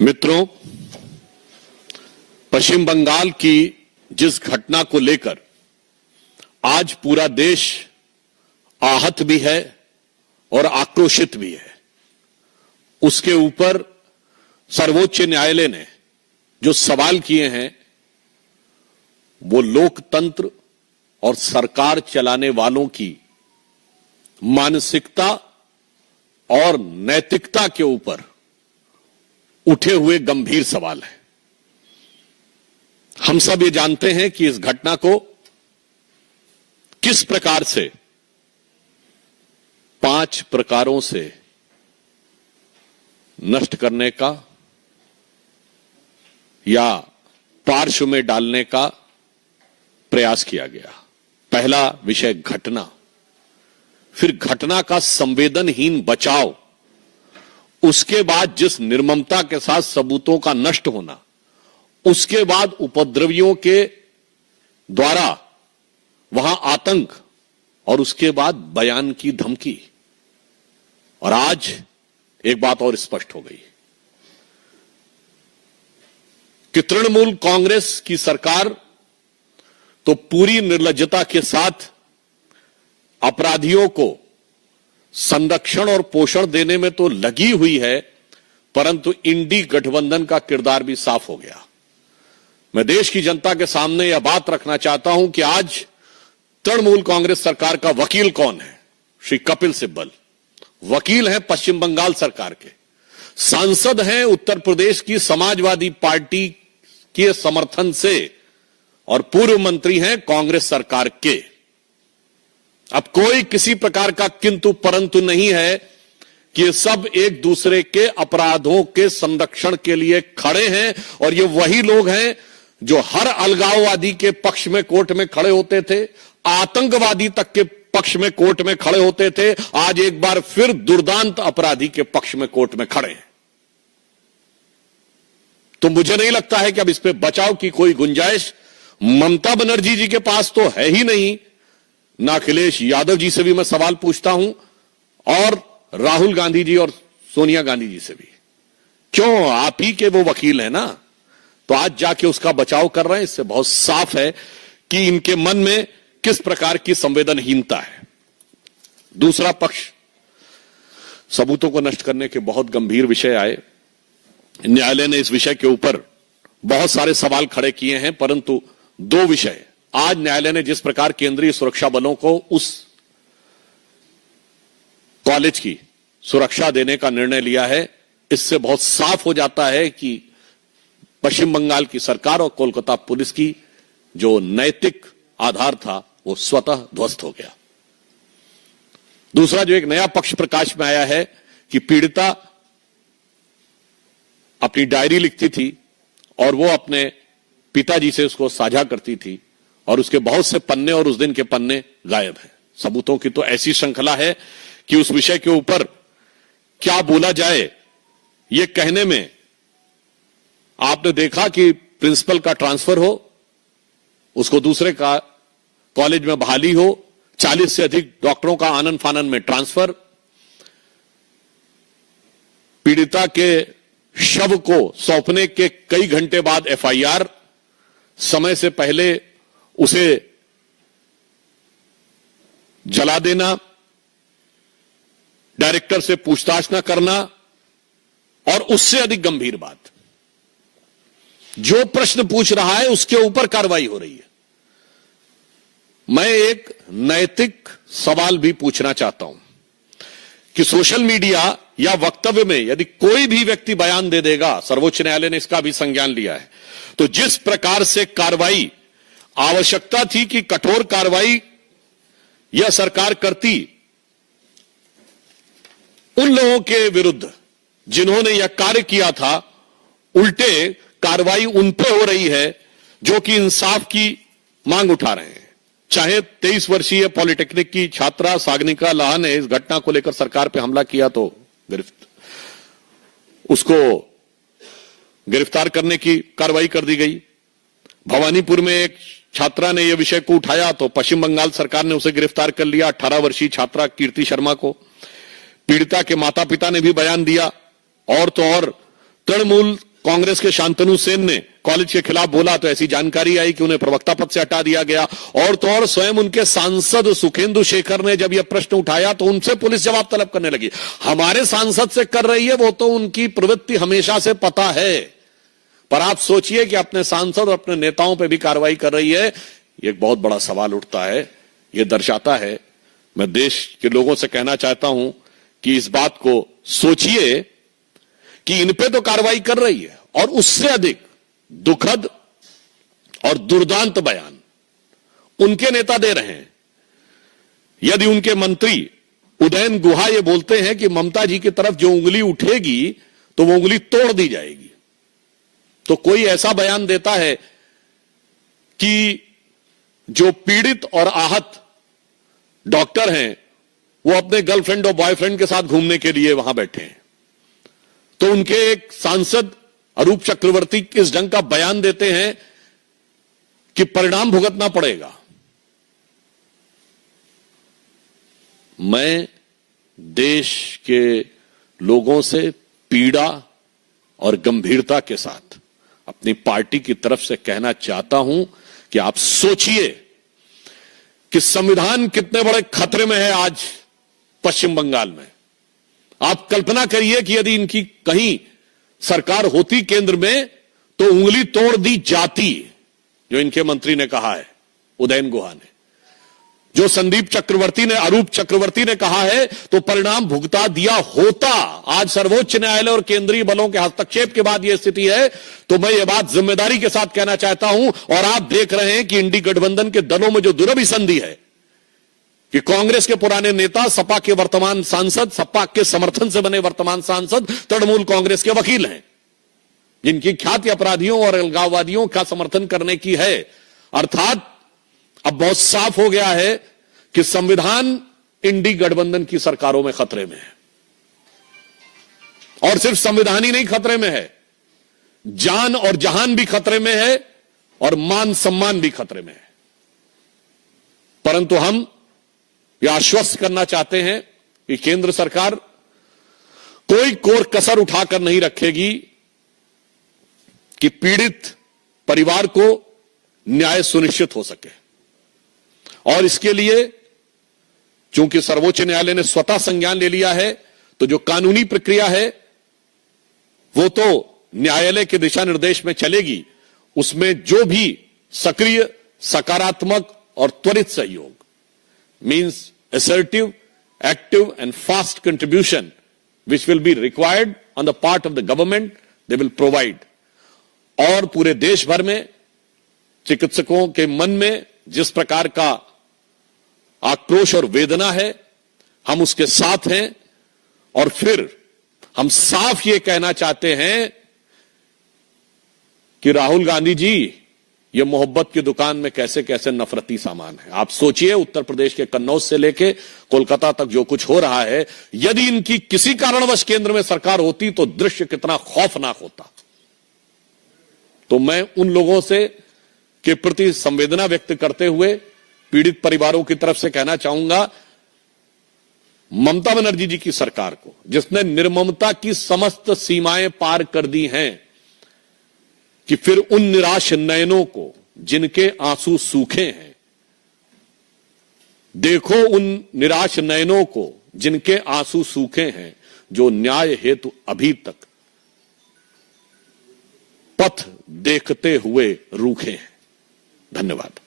मित्रों, पश्चिम बंगाल की जिस घटना को लेकर आज पूरा देश आहत भी है और आक्रोशित भी है, उसके ऊपर सर्वोच्च न्यायालय ने जो सवाल किए हैं वो लोकतंत्र और सरकार चलाने वालों की मानसिकता और नैतिकता के ऊपर उठे हुए गंभीर सवाल है। हम सब ये जानते हैं कि इस घटना को किस प्रकार से 5 प्रकारों से नष्ट करने का या पार्श्व में डालने का प्रयास किया गया। पहला विषय घटना, फिर घटना का संवेदनहीन बचाव, उसके बाद जिस निर्ममता के साथ सबूतों का नष्ट होना, उसके बाद उपद्रवियों के द्वारा वहां आतंक और उसके बाद बयान की धमकी। और आज एक बात और स्पष्ट हो गई कि तृणमूल कांग्रेस की सरकार तो पूरी निर्लज्जता के साथ अपराधियों को संरक्षण और पोषण देने में तो लगी हुई है, परंतु इंडी गठबंधन का किरदार भी साफ हो गया। मैं देश की जनता के सामने यह बात रखना चाहता हूं कि आज तृणमूल कांग्रेस सरकार का वकील कौन है? श्री कपिल सिब्बल वकील हैं पश्चिम बंगाल सरकार के, सांसद हैं उत्तर प्रदेश की समाजवादी पार्टी के समर्थन से और पूर्व मंत्री हैं कांग्रेस सरकार के। अब कोई किसी प्रकार का किंतु परंतु नहीं है कि ये सब एक दूसरे के अपराधों के संरक्षण के लिए खड़े हैं और ये वही लोग हैं जो हर अलगाववादी के पक्ष में कोर्ट में खड़े होते थे, आतंकवादी तक के पक्ष में कोर्ट में खड़े होते थे, आज एक बार फिर दुर्दांत अपराधी के पक्ष में कोर्ट में खड़े हैं। तो मुझे नहीं लगता है कि अब इस पे बचाव की कोई गुंजाइश ममता बनर्जी जी के पास तो है ही नहीं, ना अखिलेश यादव जी से भी मैं सवाल पूछता हूं और राहुल गांधी जी और सोनिया गांधी जी से भी। क्यों? आप ही के वो वकील है ना, तो आज जाके उसका बचाव कर रहे हैं। इससे बहुत साफ है कि इनके मन में किस प्रकार की संवेदनहीनता है। दूसरा पक्ष, सबूतों को नष्ट करने के बहुत गंभीर विषय आए। न्यायालय ने इस विषय के ऊपर बहुत सारे सवाल खड़े किए हैं, परंतु 2 विषय आज न्यायालय ने जिस प्रकार केंद्रीय सुरक्षा बलों को उस कॉलेज की सुरक्षा देने का निर्णय लिया है, इससे बहुत साफ हो जाता है कि पश्चिम बंगाल की सरकार और कोलकाता पुलिस की जो नैतिक आधार था वो स्वतः ध्वस्त हो गया। दूसरा जो एक नया पक्ष प्रकाश में आया है कि पीड़िता अपनी डायरी लिखती थी और वो अपने पिताजी से उसको साझा करती थी और उसके बहुत से पन्ने और उस दिन के पन्ने गायब हैं। सबूतों की तो ऐसी श्रृंखला है कि उस विषय के ऊपर क्या बोला जाए ये कहने में, आपने देखा कि प्रिंसिपल का ट्रांसफर हो, उसको दूसरे का कॉलेज में बहाली हो, 40 से अधिक डॉक्टरों का आनन फानन में ट्रांसफर, पीड़िता के शव को सौंपने के कई घंटे बाद एफआईआर, समय से पहले उसे जला देना, डायरेक्टर से पूछताछ न करना और उससे अधिक गंभीर बात, जो प्रश्न पूछ रहा है उसके ऊपर कार्रवाई हो रही है। मैं एक नैतिक सवाल भी पूछना चाहता हूं कि सोशल मीडिया या वक्तव्य में यदि कोई भी व्यक्ति बयान दे देगा, सर्वोच्च न्यायालय ने इसका भी संज्ञान लिया है, तो जिस प्रकार से कार्रवाई आवश्यकता थी कि कठोर कार्रवाई यह सरकार करती उन लोगों के विरुद्ध जिन्होंने यह कार्य किया था, उल्टे कार्रवाई उन पे हो रही है जो कि इंसाफ की मांग उठा रहे हैं। चाहे 23 वर्षीय पॉलिटेक्निक की छात्रा सागनिका लाहा ने इस घटना को लेकर सरकार पे हमला किया तो उसको गिरफ्तार करने की कार्रवाई कर दी गई। भवानीपुर में एक छात्रा ने यह विषय को उठाया तो पश्चिम बंगाल सरकार ने उसे गिरफ्तार कर लिया, 18 वर्षीय छात्रा कीर्ति शर्मा को। पीड़िता के माता पिता ने भी बयान दिया और तो और तृणमूल कांग्रेस के शांतनु सेन ने कॉलेज के खिलाफ बोला तो ऐसी जानकारी आई कि उन्हें प्रवक्ता पद से हटा दिया गया। और तो और स्वयं उनके सांसद सुखेंदु शेखर ने जब यह प्रश्न उठाया तो उनसे पुलिस जवाब तलब करने लगी। हमारे सांसद से कर रही है, वो तो उनकी प्रवृत्ति हमेशा से पता है, पर आप सोचिए कि अपने सांसद और अपने नेताओं पर भी कार्रवाई कर रही है। एक बहुत बड़ा सवाल उठता है। यह दर्शाता है, मैं देश के लोगों से कहना चाहता हूं कि इस बात को सोचिए कि इन पे तो कार्रवाई कर रही है, और उससे अधिक दुखद और दुर्दांत बयान उनके नेता दे रहे हैं। यदि उनके मंत्री उदयन गुहा ये बोलते हैं कि ममता जी की तरफ जो उंगली उठेगी तो वो उंगली तोड़ दी जाएगी, तो कोई ऐसा बयान देता है कि जो पीड़ित और आहत डॉक्टर हैं वो अपने गर्लफ्रेंड और बॉयफ्रेंड के साथ घूमने के लिए वहां बैठे हैं, तो उनके एक सांसद अरूप चक्रवर्ती इस ढंग का बयान देते हैं कि परिणाम भुगतना पड़ेगा। मैं देश के लोगों से पीड़ा और गंभीरता के साथ अपनी पार्टी की तरफ से कहना चाहता हूं कि आप सोचिए कि संविधान कितने बड़े खतरे में है आज पश्चिम बंगाल में। आप कल्पना करिए कि यदि इनकी कहीं सरकार होती केंद्र में तो उंगली तोड़ दी जाती, जो इनके मंत्री ने कहा है, उदयन गुहा ने, जो संदीप चक्रवर्ती ने, अरूप चक्रवर्ती ने कहा है, तो परिणाम भुगता दिया होता। आज सर्वोच्च न्यायालय और केंद्रीय बलों के हस्तक्षेप के बाद यह स्थिति है, तो मैं यह बात जिम्मेदारी के साथ कहना चाहता हूं। और आप देख रहे हैं कि इंडी गठबंधन के दलों में जो दुरभिसंधि है कि कांग्रेस के पुराने नेता, सपा के वर्तमान सांसद, सपा के समर्थन से बने वर्तमान सांसद तृणमूल कांग्रेस के वकील हैं, जिनकी ख्याति अपराधियों और अलगाववादियों का समर्थन करने की है। अर्थात अब बहुत साफ हो गया है कि संविधान इंडी गठबंधन की सरकारों में खतरे में है, और सिर्फ संविधान ही नहीं खतरे में है, जान और जहान भी खतरे में है, और मान सम्मान भी खतरे में है। परंतु हम यह आश्वस्त करना चाहते हैं कि केंद्र सरकार कोई कोर कसर उठाकर नहीं रखेगी कि पीड़ित परिवार को न्याय सुनिश्चित हो सके। और इसके लिए चूंकि सर्वोच्च न्यायालय ने स्वतः संज्ञान ले लिया है, तो जो कानूनी प्रक्रिया है वो तो न्यायालय के दिशा निर्देश में चलेगी। उसमें जो भी सक्रिय, सकारात्मक और त्वरित सहयोग, means assertive, active and fast contribution which will be required on the part of the government, they will provide. और पूरे देश भर में चिकित्सकों के मन में जिस प्रकार का आक्रोश और वेदना है, हम उसके साथ हैं। और फिर हम साफ ये कहना चाहते हैं कि राहुल गांधी जी, ये मोहब्बत की दुकान में कैसे कैसे नफरती सामान है। आप सोचिए, उत्तर प्रदेश के कन्नौज से लेके कोलकाता तक जो कुछ हो रहा है, यदि इनकी किसी कारणवश केंद्र में सरकार होती तो दृश्य कितना खौफनाक होता। तो मैं उन लोगों से के प्रति संवेदना व्यक्त करते हुए पीड़ित परिवारों की तरफ से कहना चाहूंगा, ममता बनर्जी जी की सरकार को, जिसने निर्ममता की समस्त सीमाएं पार कर दी हैं, कि फिर उन निराश नयनों को जिनके आंसू सूखे हैं, देखो उन निराश नयनों को जिनके आंसू सूखे हैं, जो न्याय हेतु अभी तक पथ देखते हुए रूखे हैं। धन्यवाद।